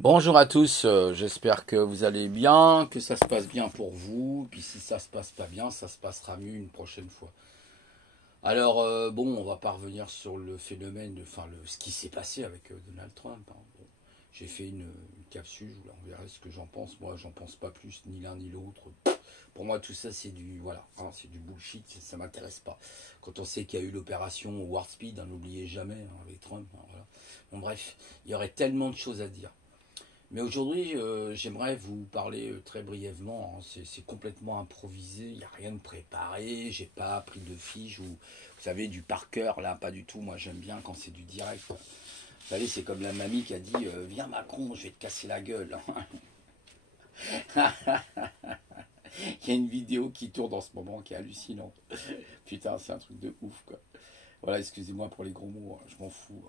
Bonjour à tous, j'espère que vous allez bien, que ça se passe bien pour vous, puis si ça se passe pas bien, ça se passera mieux une prochaine fois. Alors bon, on va pas revenir sur le phénomène, enfin ce qui s'est passé avec Donald Trump, hein. Bon, j'ai fait une capsule, je vous l'enverrai ce que j'en pense. Moi, j'en pense pas plus, ni l'un ni l'autre. Pour moi, tout ça, c'est du voilà, hein, c'est du bullshit, ça m'intéresse pas. Quand on sait qu'il y a eu l'opération Warp Speed, hein, n'oubliez jamais hein, avec Trump, hein, voilà. Bon bref, il y aurait tellement de choses à dire. Mais aujourd'hui, j'aimerais vous parler très brièvement, hein. C'est complètement improvisé, il n'y a rien de préparé, j'ai pas pris de fiche ou, vous savez, du par cœur, là, pas du tout. Moi, j'aime bien quand c'est du direct. Vous savez, c'est comme la mamie qui a dit viens Macron, je vais te casser la gueule. Il y a une vidéo qui tourne en ce moment qui est hallucinante. Putain, c'est un truc de ouf, quoi. Voilà, excusez-moi pour les gros mots, hein, je m'en fous.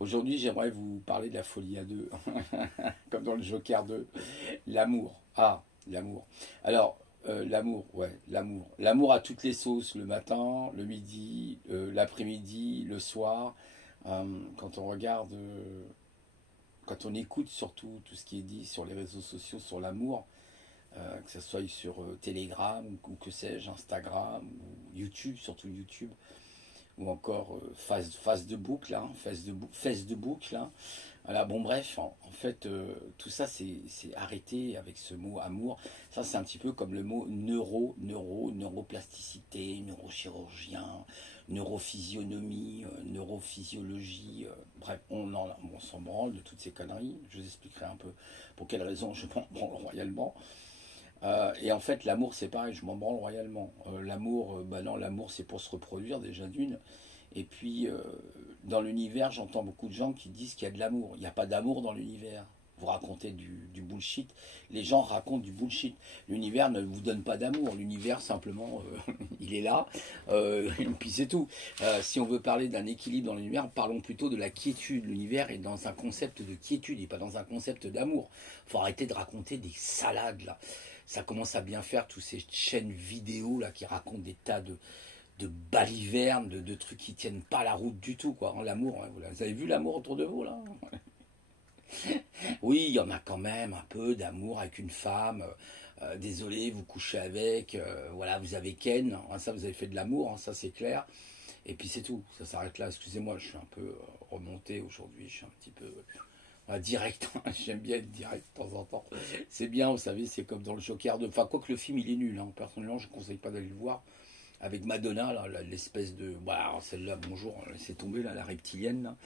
Aujourd'hui, j'aimerais vous parler de la folie à deux, comme dans le Joker 2. L'amour. Ah, l'amour. Alors, l'amour, ouais, l'amour. L'amour à toutes les sauces, le matin, le midi, l'après-midi, le soir. Quand on regarde, quand on écoute surtout tout ce qui est dit sur les réseaux sociaux sur l'amour, que ce soit sur Telegram ou que sais-je, Instagram ou YouTube, surtout YouTube, ou encore face de boucle, là, face de boucle, là. Voilà, bon bref, en fait, tout ça c'est arrêté avec ce mot amour. Ça c'est un petit peu comme le mot neuroplasticité, neurochirurgien, neurophysionomie, neurophysiologie, bref, on s'en branle de toutes ces conneries. Je vous expliquerai un peu pour quelles raisons je m'en branle royalement. Et en fait, l'amour, c'est pareil, je m'en branle royalement. L'amour, bah non, l'amour, c'est pour se reproduire déjà d'une. Et puis, dans l'univers, j'entends beaucoup de gens qui disent qu'il y a de l'amour. Il n'y a pas d'amour dans l'univers. Vous racontez du bullshit. Les gens racontent du bullshit. L'univers ne vous donne pas d'amour. L'univers, simplement, il est là. Et puis c'est tout. Si on veut parler d'un équilibre dans l'univers, parlons plutôt de la quiétude. L'univers est dans un concept de quiétude et pas dans un concept d'amour. Il faut arrêter de raconter des salades, là. Ça commence à bien faire, toutes ces chaînes vidéo là qui racontent des tas de balivernes, de trucs qui tiennent pas la route du tout, quoi. L'amour, hein, vous avez vu l'amour autour de vous, là? Oui, il y en a quand même un peu d'amour avec une femme. Désolé, vous couchez avec, voilà, vous avez Ken, hein, ça vous avez fait de l'amour, hein, ça c'est clair. Et puis c'est tout, ça s'arrête là. Excusez-moi, je suis un peu remonté aujourd'hui, je suis un petit peu direct. J'aime bien être direct de temps en temps. C'est bien, vous savez, c'est comme dans le Joker 2. Enfin, quoique le film il est nul, hein. Personnellement, je ne conseille pas d'aller le voir. Avec Madonna, là, l'espèce de. Bah, celle-là, bonjour, laissez tomber, là, la reptilienne.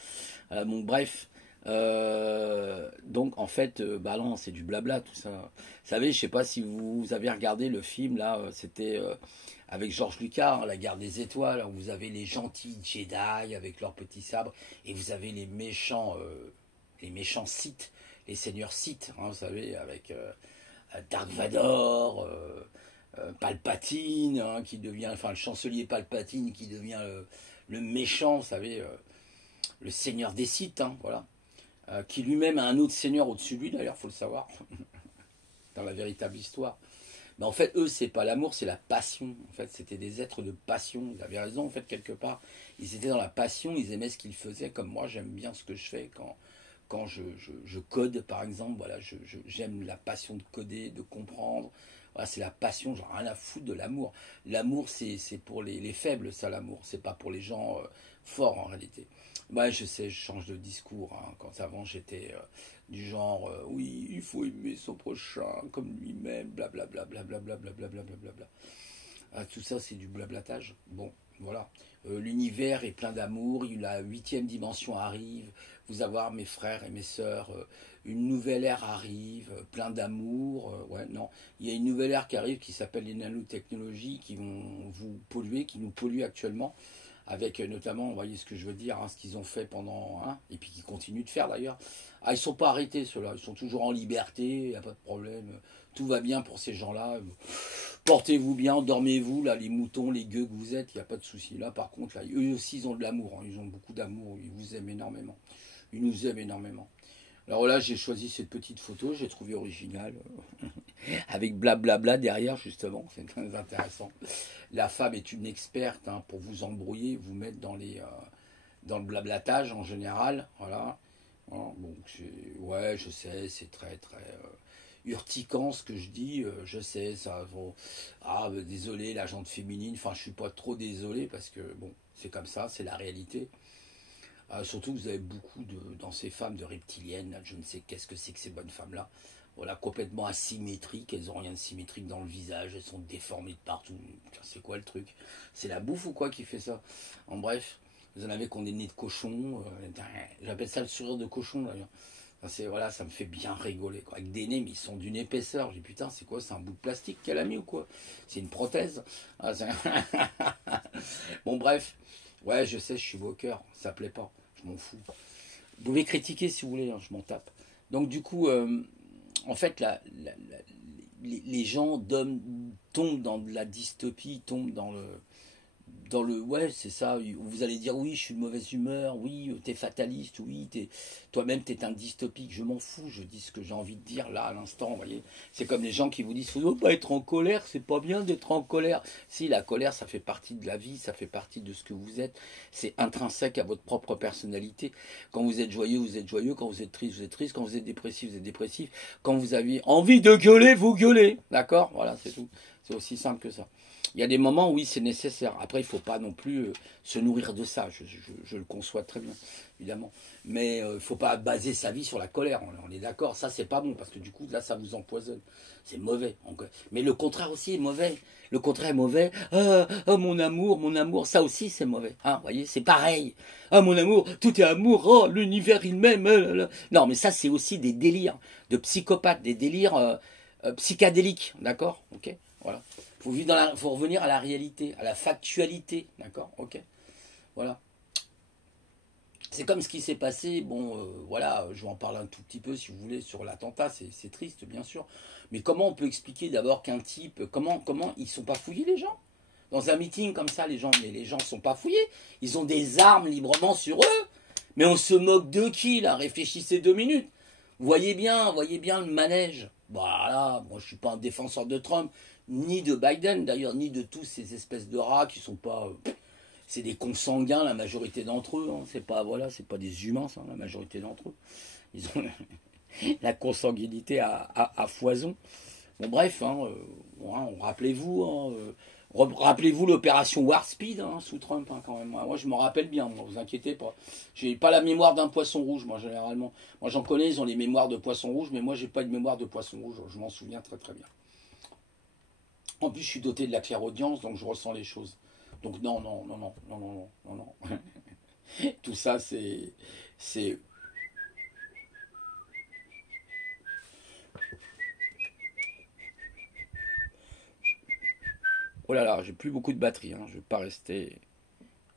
Là. Bon, bref. Donc, en fait, bah non, c'est du blabla, tout ça. Vous savez, je sais pas si vous avez regardé le film, là, c'était avec Georges Lucas, hein, La Guerre des Étoiles, où vous avez les gentils Jedi avec leurs petits sabres, et vous avez les méchants Sith, les seigneurs Sith, hein, vous savez, avec Dark Vador, Palpatine, hein, qui devient, enfin le chancelier Palpatine qui devient le méchant, vous savez, le seigneur des Sith, hein, voilà, qui lui-même a un autre seigneur au-dessus de lui, d'ailleurs, faut le savoir, dans la véritable histoire. Mais en fait, eux, c'est pas l'amour, c'est la passion. En fait, c'était des êtres de passion. Vous avez raison, en fait, quelque part. Ils étaient dans la passion, ils aimaient ce qu'ils faisaient, comme moi, j'aime bien ce que je fais quand je code, par exemple. Voilà, j'aime la passion de coder, de comprendre. Voilà, c'est la passion, genre rien à foutre de l'amour. L'amour, c'est pour les faibles, ça, l'amour. C'est pas pour les gens forts, en réalité. Ouais, je sais, je change de discours, hein. Quand avant, j'étais du genre, oui, il faut aimer son prochain comme lui-même, blablabla, blablabla, blablabla, blablabla. Ah, tout ça, c'est du blablatage. Bon, voilà. L'univers est plein d'amour, la huitième dimension arrive, vous avoir mes frères et mes sœurs, une nouvelle ère arrive, plein d'amour. Ouais, non, il y a une nouvelle ère qui arrive qui s'appelle les nanotechnologies qui vont vous polluer, qui nous polluent actuellement avec notamment, vous voyez ce que je veux dire, hein, ce qu'ils ont fait pendant, hein, et puis qu'ils continuent de faire d'ailleurs. Ah, ils sont pas arrêtés ceux-là, ils sont toujours en liberté, il n'y a pas de problème, tout va bien pour ces gens-là. Portez-vous bien, dormez-vous, là, les moutons, les gueux que vous êtes, il n'y a pas de souci. Là, par contre, là, eux aussi, ils ont de l'amour, hein, ils ont beaucoup d'amour, ils vous aiment énormément. Ils nous aiment énormément. Alors là, j'ai choisi cette petite photo, j'ai trouvé originale, avec blablabla derrière, justement, c'est très intéressant. La femme est une experte hein, pour vous embrouiller, vous mettre dans le blablatage en général, voilà. Bon, Ouais, je sais, c'est très très urticant ce que je dis, je sais, ça. Bon, ah, désolé, la jante féminine, enfin, je suis pas trop désolé parce que, bon, c'est comme ça, c'est la réalité. Surtout que vous avez beaucoup dans ces femmes de reptiliennes, là, je ne sais qu'est-ce que c'est que ces bonnes femmes-là. Voilà, complètement asymétriques, elles n'ont rien de symétrique dans le visage, elles sont déformées de partout. C'est quoi le truc? C'est la bouffe ou quoi qui fait ça? En bref, vous en avez qu'on est nez de cochon, j'appelle ça le sourire de cochon d'ailleurs. Voilà, ça me fait bien rigoler, quoi. Avec des nez, mais ils sont d'une épaisseur. Je dis putain, c'est quoi? C'est un bout de plastique qu'elle a mis ou quoi? C'est une prothèse? Bon, bref. Ouais, je sais, je suis walker. Ça plaît pas. Je m'en fous. Vous pouvez critiquer si vous voulez, hein, je m'en tape. Donc, du coup, en fait, les gens tombent dans de la dystopie, tombent dans le ouais, c'est ça, vous allez dire oui, je suis de mauvaise humeur, oui, t'es fataliste, oui, toi-même t'es un dystopique, je m'en fous, je dis ce que j'ai envie de dire là à l'instant, vous voyez. C'est comme les gens qui vous disent faut pas être en colère, c'est pas bien d'être en colère. Si, la colère, ça fait partie de la vie, ça fait partie de ce que vous êtes, c'est intrinsèque à votre propre personnalité. Quand vous êtes joyeux, quand vous êtes triste, quand vous êtes dépressif, vous êtes dépressif, quand vous avez envie de gueuler, vous gueulez, d'accord? Voilà, c'est tout. C'est aussi simple que ça. Il y a des moments où oui, c'est nécessaire. Après, il ne faut pas non plus se nourrir de ça. Je le conçois très bien, évidemment. Mais il ne faut pas baser sa vie sur la colère. On est d'accord. Ça, c'est pas bon parce que du coup, là, ça vous empoisonne. C'est mauvais. Mais le contraire aussi est mauvais. Le contraire est mauvais. Ah, mon amour. Ça aussi, c'est mauvais. Hein, vous voyez, c'est pareil. Ah, mon amour, tout est amour. Oh, l'univers, il m'aime. Non, mais ça, c'est aussi des délires de psychopathes, des délires psychédéliques. D'accord? Ok? Voilà. Faut revenir à la réalité, à la factualité, d'accord? Ok, voilà. C'est comme ce qui s'est passé, bon, voilà, je vais en parler un tout petit peu si vous voulez sur l'attentat, c'est triste bien sûr, mais comment on peut expliquer d'abord qu'un type, comment ils sont pas fouillés les gens? Dans un meeting comme ça, les gens sont pas fouillés, ils ont des armes librement sur eux, mais on se moque de qui là? Réfléchissez 2 minutes. Voyez bien le manège. Voilà, moi je suis pas un défenseur de Trump, ni de Biden d'ailleurs, ni de tous ces espèces de rats qui sont pas. C'est des consanguins la majorité d'entre eux. Hein. C'est pas des humains ça, la majorité d'entre eux. Ils ont la consanguinité à foison. Bon bref, rappelez-vous. Rappelez-vous l'opération War Speed sous Trump quand même. Moi je m'en rappelle bien, moi, vous inquiétez pas. J'ai pas la mémoire d'un poisson rouge, moi généralement. Moi j'en connais, ils ont les mémoires de poisson rouge, mais moi j'ai pas de mémoire de poisson rouge, je m'en souviens très très bien. En plus je suis doté de la clairaudience, donc je ressens les choses. Donc non. Tout ça c'est. Oh là là, j'ai plus beaucoup de batterie, hein. Je vais pas rester.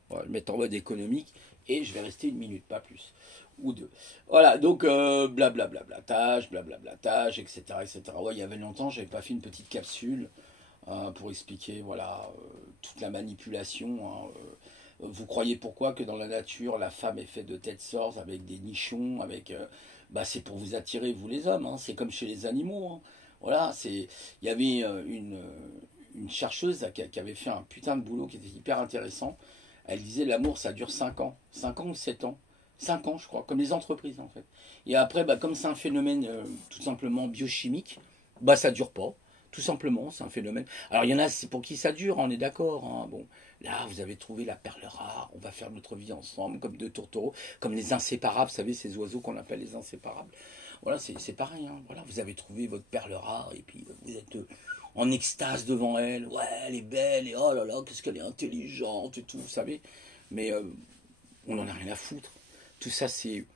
On va le mettre en mode économique et je vais rester 1 minute, pas plus. Ou 2. Voilà, donc blablabla tâche, etc. Ouais, il y avait longtemps, j'avais pas fait une petite capsule pour expliquer voilà toute la manipulation. Hein. Vous croyez pourquoi que dans la nature, la femme est faite de têtes sortes avec des nichons, c'est pour vous attirer, vous les hommes. Hein. C'est comme chez les animaux. Hein. Voilà, il y avait une chercheuse qui avait fait un putain de boulot qui était hyper intéressant. Elle disait l'amour ça dure 5 ans. 5 ans ou 7 ans. 5 ans je crois, comme les entreprises en fait. Et après, comme c'est un phénomène tout simplement biochimique, ça dure pas. Tout simplement, c'est un phénomène. Alors il y en a, c'est pour qui ça dure, on est d'accord. Hein. Bon, là vous avez trouvé la perle rare, on va faire notre vie ensemble, comme deux tourtereaux, comme les inséparables, vous savez, ces oiseaux qu'on appelle les inséparables. Voilà, c'est pareil. Hein. Voilà, vous avez trouvé votre perle rare et puis vous êtes en extase devant elle. Ouais, elle est belle et oh là là, qu'est-ce qu'elle est intelligente et tout, vous savez. Mais on n'en a rien à foutre. Tout ça, c'est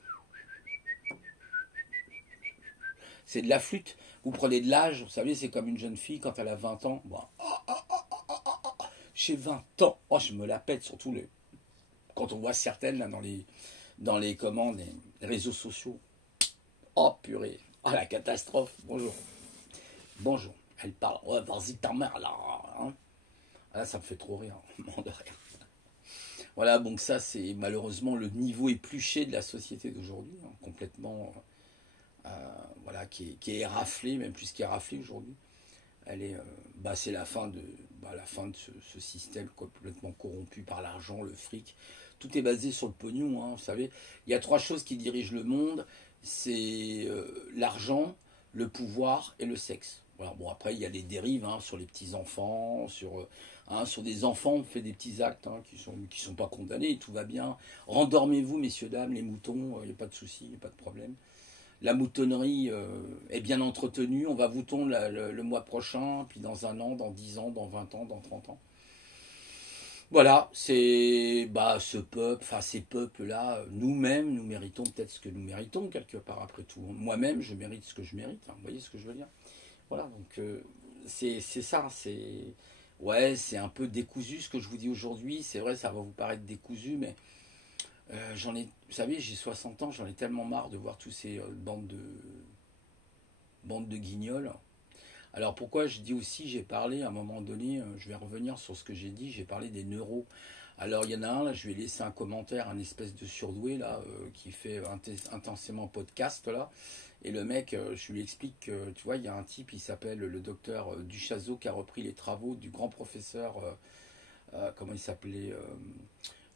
de la flûte. Vous prenez de l'âge, vous savez, c'est comme une jeune fille quand elle a 20 ans. Bon, j'ai 20 ans. Oh, je me la pète, surtout quand on voit certaines là, les réseaux sociaux. Oh purée. Oh la catastrophe. Bonjour. Bonjour. Elle parle. Ouais, vas-y ta mère là. Hein. Là, ça me fait trop rire. De rire. Voilà, donc ça, c'est malheureusement le niveau épluché de la société d'aujourd'hui. Hein, complètement. Voilà, qui est éraflé, même plus qu'éraflé aujourd'hui. C'est la fin de ce système complètement corrompu par l'argent, le fric, tout est basé sur le pognon, hein, vous savez. Il y a trois choses qui dirigent le monde, c'est l'argent, le pouvoir et le sexe. Voilà. Bon, après, il y a des dérives hein, sur les petits-enfants, sur des enfants, on fait des petits actes hein, qui sont pas condamnés, tout va bien. Rendormez-vous, messieurs, dames, les moutons, il n'y a pas de souci, il n'y a pas de problème. La moutonnerie est bien entretenue, on va mouton le mois prochain, puis dans un an, dans 10 ans, dans 20 ans, dans 30 ans. Voilà, c'est ce peuple, enfin ces peuples-là, nous-mêmes, nous méritons peut-être ce que nous méritons quelque part après tout. Moi-même, je mérite ce que je mérite. Hein, vous voyez ce que je veux dire? Voilà, donc c'est ça, c'est un peu décousu ce que je vous dis aujourd'hui. C'est vrai, ça va vous paraître décousu, mais vous savez, j'ai 60 ans, j'en ai tellement marre de voir tous ces bandes de guignols. Alors pourquoi je dis aussi, j'ai parlé à un moment donné, je vais revenir sur ce que j'ai dit, j'ai parlé des neuros. Alors il y en a un, là, je vais laisser un commentaire, un espèce de surdoué là, qui fait intensément podcast là. Et le mec, je lui explique que, tu vois, il y a un type, il s'appelle le docteur Duchazot, qui a repris les travaux du grand professeur, comment il s'appelait,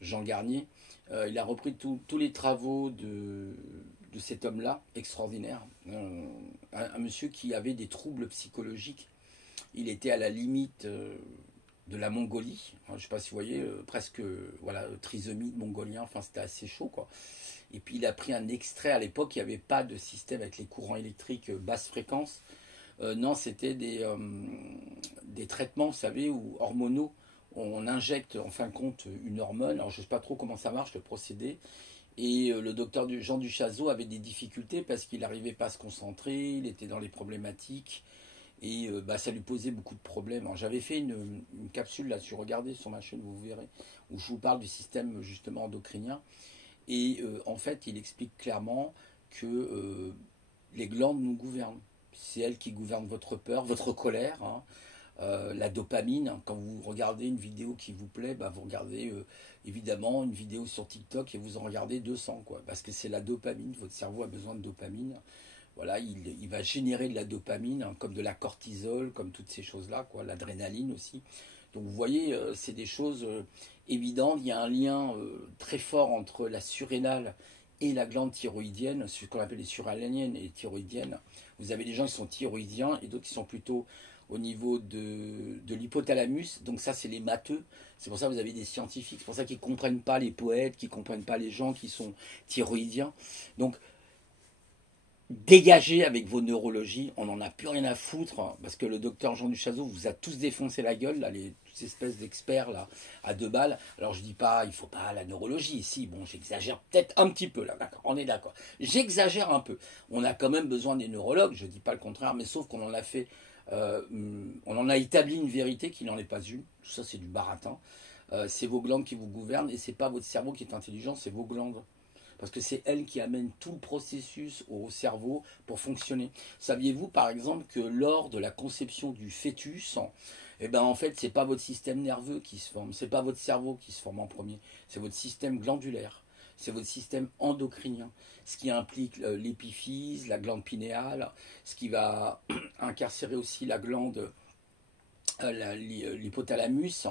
Jean Garnier. Il a repris tous les travaux de cet homme-là, extraordinaire, un monsieur qui avait des troubles psychologiques. Il était à la limite de la Mongolie, je ne sais pas si vous voyez, presque voilà, trisomie mongolien, enfin c'était assez chaud quoi. Et puis il a pris un extrait, à l'époque il n'y avait pas de système avec les courants électriques basse fréquence, non c'était des traitements, vous savez, ou hormonaux, on injecte en fin de compte une hormone, alors je ne sais pas trop comment ça marche le procédé, et le docteur Jean Duchazot avait des difficultés parce qu'il n'arrivait pas à se concentrer, il était dans les problématiques, et ça lui posait beaucoup de problèmes. J'avais fait une capsule là-dessus, regardez sur ma chaîne, vous verrez, où je vous parle du système justement endocrinien, et en fait il explique clairement que les glandes nous gouvernent. C'est elles qui gouvernent votre peur, votre colère, hein. La dopamine, quand vous regardez une vidéo qui vous plaît, vous regardez évidemment une vidéo sur TikTok et vous en regardez 200, quoi, parce que c'est la dopamine, votre cerveau a besoin de dopamine. Voilà, il va générer de la dopamine, hein, comme de la cortisol, comme toutes ces choses-là, quoi, l'adrénaline aussi. Donc vous voyez, c'est des choses évidentes. Il y a un lien très fort entre la surrénale et la glande thyroïdienne, ce qu'on appelle les surrénaliennes et les thyroïdiennes. Vous avez des gens qui sont thyroïdiens et d'autres qui sont plutôt au niveau de l'hypothalamus. Donc ça, c'est les matheux. C'est pour ça que vous avez des scientifiques. C'est pour ça qu'ils ne comprennent pas les poètes, qu'ils ne comprennent pas les gens qui sont thyroïdiens. Donc, dégagez avec vos neurologies, on n'en a plus rien à foutre, hein, parce que le docteur Jean Duchazot vous a tous défoncé la gueule, là, toutes ces espèces d'experts là, à 2 balles. Alors je dis pas, il faut pas la neurologie, si, bon, j'exagère peut-être un petit peu là, d'accord, on est d'accord. J'exagère un peu. On a quand même besoin des neurologues, je dis pas le contraire, mais sauf qu'on en a fait, on en a établi une vérité qui n'en est pas une. Tout ça c'est du baratin. C'est vos glandes qui vous gouvernent et c'est pas votre cerveau qui est intelligent, c'est vos glandes. Parce que c'est elle qui amène tout le processus au cerveau pour fonctionner. Saviez-vous par exemple que lors de la conception du fœtus, en fait c'est pas votre système nerveux qui se forme, c'est pas votre cerveau qui se forme en premier, c'est votre système glandulaire, c'est votre système endocrinien, ce qui implique l'épiphyse, la glande pinéale, ce qui va incarcérer aussi la glande, l'hypothalamus.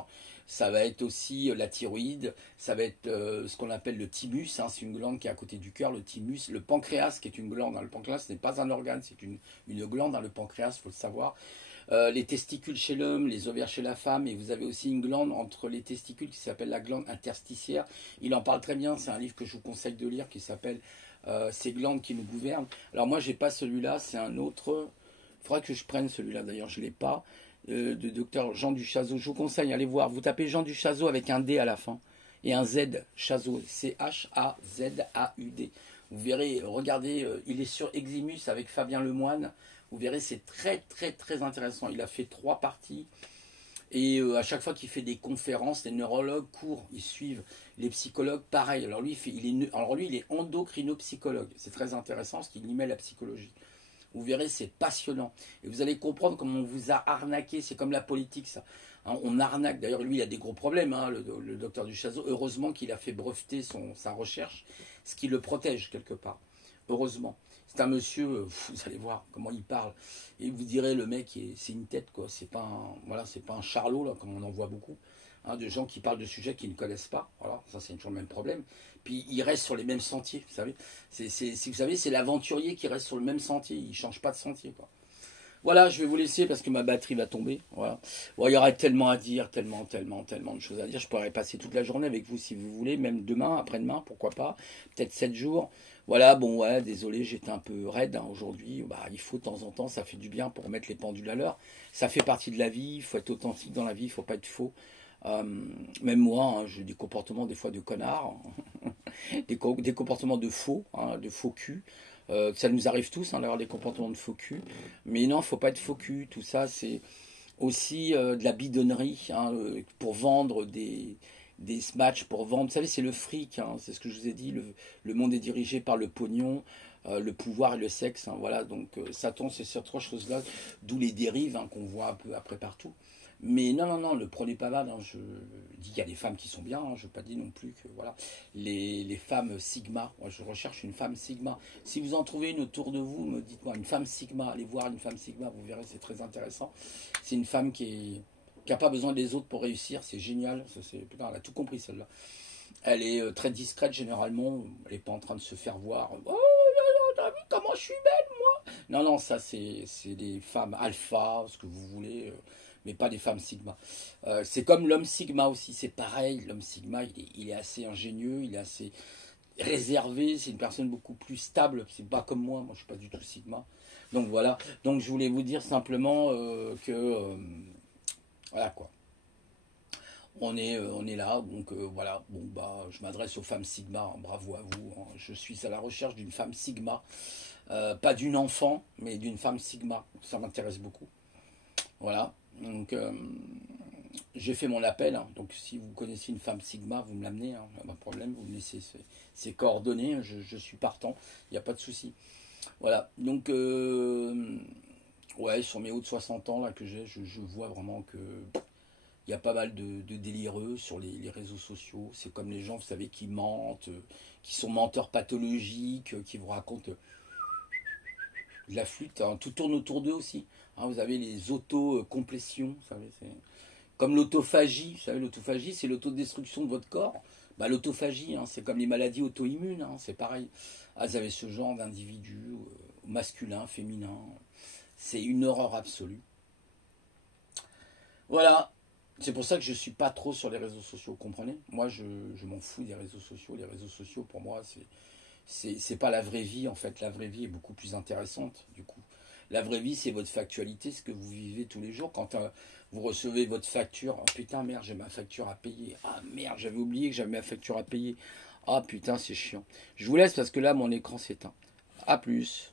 Ça va être aussi la thyroïde, ça va être ce qu'on appelle le thymus, hein, c'est une glande qui est à côté du cœur, le thymus, le pancréas qui est une glande, hein, le pancréas n'est pas un organe, c'est une glande, hein, le pancréas, il faut le savoir. Les testicules chez l'homme, les ovaires chez la femme, et vous avez aussi une glande entre les testicules qui s'appelle la glande interstitiaire. Il en parle très bien, c'est un livre que je vous conseille de lire qui s'appelle Ces glandes qui nous gouvernent. Alors moi j'ai pas celui-là, c'est un autre, il faudra que je prenne celui-là d'ailleurs, je ne l'ai pas. De docteur Jean Duchazot. Je vous conseille, allez voir. Vous tapez Jean Duchazot avec un D à la fin et un Z, Chazot, C-H-A-Z-A-U-D. Vous verrez, regardez, il est sur Eximus avec Fabien Lemoine. Vous verrez, c'est très très très intéressant. Il a fait 3 parties et à chaque fois qu'il fait des conférences, les neurologues courent, ils suivent. Les psychologues, pareil. Alors lui, il est endocrinopsychologue. C'est très intéressant parce qu'il y met la psychologie. Vous verrez, c'est passionnant. Et vous allez comprendre comment on vous a arnaqué. C'est comme la politique, ça. Hein, on arnaque. D'ailleurs, lui, il a des gros problèmes, hein, le docteur Duchazot. Heureusement qu'il a fait breveter sa recherche, ce qui le protège quelque part. Heureusement. C'est un monsieur, vous allez voir comment il parle. Et vous direz, le mec, c'est une tête, quoi. C'est pas un charlot, là, comme on en voit beaucoup. hein, de gens qui parlent de sujets qu'ils ne connaissent pas. Voilà, ça c'est toujours le même problème. Puis ils restent sur les mêmes sentiers, vous savez. Si vous savez, c'est l'aventurier qui reste sur le même sentier, il ne change pas de sentier, quoi. Voilà, je vais vous laisser parce que ma batterie va tomber. Voilà. Bon, il y aurait tellement à dire, tellement de choses à dire. Je pourrais passer toute la journée avec vous si vous voulez, même demain, après-demain, pourquoi pas. Peut-être 7 jours. Voilà, bon, ouais, désolé, j'étais un peu raide hein, aujourd'hui. Bah, il faut de temps en temps, ça fait du bien pour mettre les pendules à l'heure. Ça fait partie de la vie, il faut être authentique dans la vie, il ne faut pas être faux. Euh, Même moi, hein, j'ai des comportements des fois de connard, des comportements de faux, hein, de faux cul. Ça nous arrive tous hein, d'avoir des comportements de faux cul. Mais non, il ne faut pas être faux cul. Tout ça, c'est aussi de la bidonnerie hein, pour vendre des matchs, pour vendre. Vous savez, c'est le fric. Hein, c'est ce que je vous ai dit. Le monde est dirigé par le pognon, le pouvoir et le sexe. Hein, voilà, donc Satan, c'est ces trois choses-là, d'où les dérives hein, qu'on voit un peu après partout. Mais non, non, non, le prenez pas mal. Hein, je dis qu'il y a des femmes qui sont bien. Hein, je ne veux pas dire non plus que voilà. Les femmes Sigma, moi je recherche une femme Sigma. Si vous en trouvez une autour de vous, me dites-moi une femme Sigma. Allez voir une femme Sigma, vous verrez, c'est très intéressant. C'est une femme qui n'a pas besoin des autres pour réussir. C'est génial. Putain, elle a tout compris celle-là. Elle est très discrète généralement. Elle n'est pas en train de se faire voir. Oh, t'as vu comment je suis belle, moi? Non, non, ça c'est des femmes alpha, ce que vous voulez. Mais pas des femmes Sigma. C'est comme l'homme Sigma aussi, c'est pareil. L'homme Sigma, il est assez ingénieux, il est assez réservé, c'est une personne beaucoup plus stable. C'est pas comme moi je suis pas du tout Sigma. Donc voilà. Donc je voulais vous dire simplement que voilà quoi. On est là, donc voilà. Bon bah, je m'adresse aux femmes Sigma. Hein, bravo à vous. Hein. Je suis à la recherche d'une femme Sigma, pas d'une enfant, mais d'une femme Sigma. Ça m'intéresse beaucoup. Voilà. Donc, j'ai fait mon appel. Hein. Donc, si vous connaissez une femme Sigma, vous me l'amenez. Hein. Pas de problème. Vous me laissez ses coordonnées. Je suis partant. Il n'y a pas de souci. Voilà. Donc, ouais, sur mes hauts de 60 ans là, que j'ai, je vois vraiment que il y a pas mal de délireux sur les réseaux sociaux. C'est comme les gens, vous savez, qui mentent, qui sont menteurs pathologiques, qui vous racontent de la flûte. Hein. Tout tourne autour d'eux aussi. Hein, vous avez les autocomplétions, vous savez, c'est comme l'autophagie. Vous savez, l'autophagie, c'est l'autodestruction de votre corps. Bah, l'autophagie, hein, c'est comme les maladies auto-immunes, hein, c'est pareil. Ah, vous avez ce genre d'individus, masculin, féminin. C'est une horreur absolue. Voilà. C'est pour ça que je ne suis pas trop sur les réseaux sociaux, vous comprenez? Moi, je m'en fous des réseaux sociaux. Les réseaux sociaux, pour moi, c'est pas la vraie vie, en fait. La vraie vie est beaucoup plus intéressante, du coup. La vraie vie, c'est votre factualité, ce que vous vivez tous les jours. Quand vous recevez votre facture, oh putain, merde, j'ai ma facture à payer. Ah merde, j'avais oublié que j'avais ma facture à payer. Ah putain, c'est chiant. Je vous laisse parce que là, mon écran s'éteint. A plus.